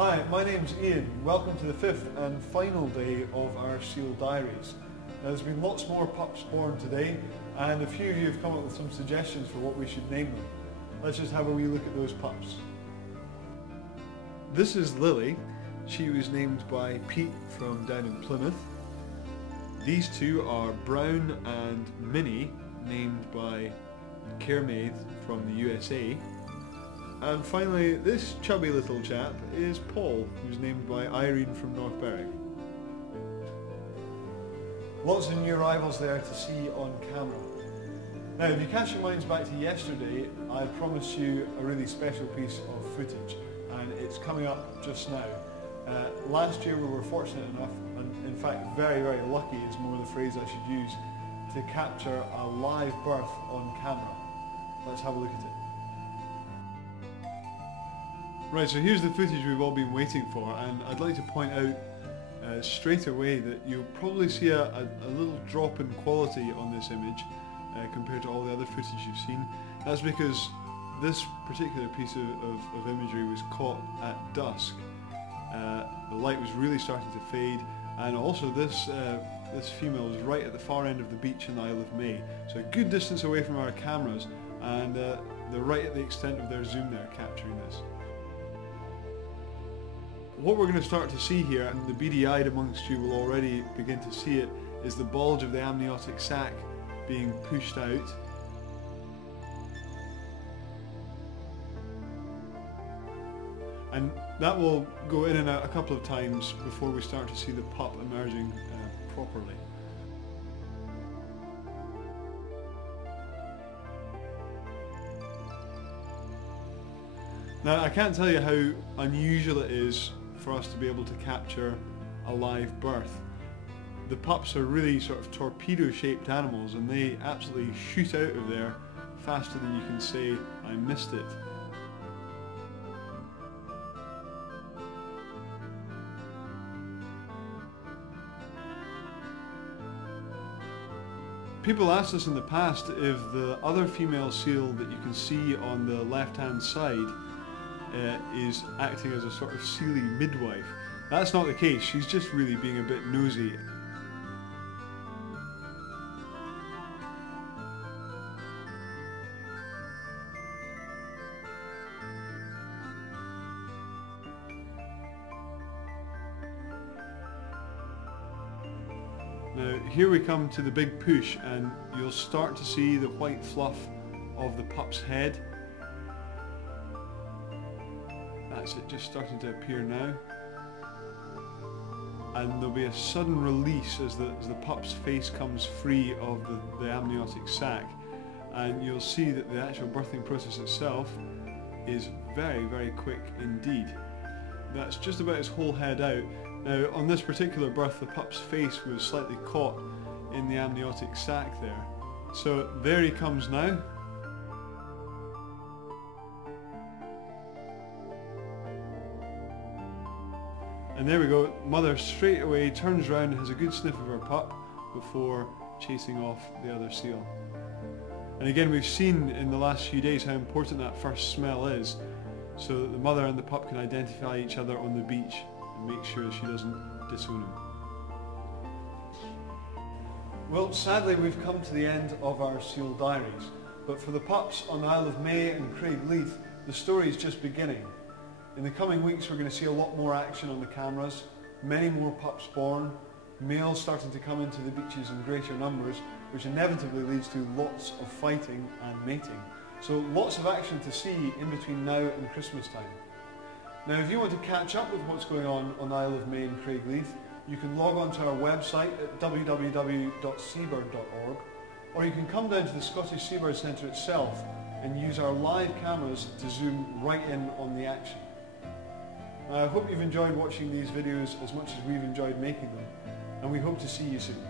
Hi, my name's Ian. Welcome to the fifth and final day of our Seal Diaries. Now, there's been lots more pups born today, and a few of you have come up with some suggestions for what we should name them. Let's just have a wee look at those pups. This is Lily. She was named by Pete from down in Plymouth. These two are Brown and Minnie, named by Caremaid from the USA. And finally, this chubby little chap is Paul, who's named by Irene from North Berwick. Lots of new arrivals there to see on camera. Now, if you cast your minds back to yesterday, I promised you a really special piece of footage, and it's coming up just now. Last year we were fortunate enough, and in fact very, very lucky is more the phrase I should use, to capture a live birth on camera. Let's have a look at it. Right, so here's the footage we've all been waiting for, and I'd like to point out straight away that you'll probably see a little drop in quality on this image compared to all the other footage you've seen. That's because this particular piece of imagery was caught at dusk. The light was really starting to fade, and also this female was right at the far end of the beach in the Isle of May, so a good distance away from our cameras, and they're right at the extent of their zoom there capturing this. What we're going to start to see here, and the beady-eyed amongst you will already begin to see it, is the bulge of the amniotic sac being pushed out. And that will go in and out a couple of times before we start to see the pup emerging properly. Now, I can't tell you how unusual it is for us to be able to capture a live birth. The pups are really sort of torpedo-shaped animals, and they absolutely shoot out of there faster than you can say, "I missed it." People asked us in the past if the other female seal that you can see on the left-hand side is acting as a sort of sealy midwife. That's not the case, she's just really being a bit nosy. Now here we come to the big push, and you'll start to see the white fluff of the pup's head. That's it, just starting to appear now. And there'll be a sudden release as the pup's face comes free of the amniotic sac, and you'll see that the actual birthing process itself is very, very quick indeed. That's just about his whole head out. Now, on this particular birth, the pup's face was slightly caught in the amniotic sac there. So there he comes now. And there we go, mother straight away turns around and has a good sniff of her pup before chasing off the other seal. And again, we've seen in the last few days how important that first smell is, so that the mother and the pup can identify each other on the beach and make sure she doesn't disown him. Well, sadly we've come to the end of our Seal Diaries, but for the pups on the Isle of May and Craigleith, the story is just beginning. In the coming weeks we're going to see a lot more action on the cameras, many more pups born, males starting to come into the beaches in greater numbers, which inevitably leads to lots of fighting and mating. So lots of action to see in between now and Christmas time. Now, if you want to catch up with what's going on the Isle of May and Craigleith, you can log on to our website at www.seabird.org, or you can come down to the Scottish Seabird Centre itself and use our live cameras to zoom right in on the action. I hope you've enjoyed watching these videos as much as we've enjoyed making them, and we hope to see you soon.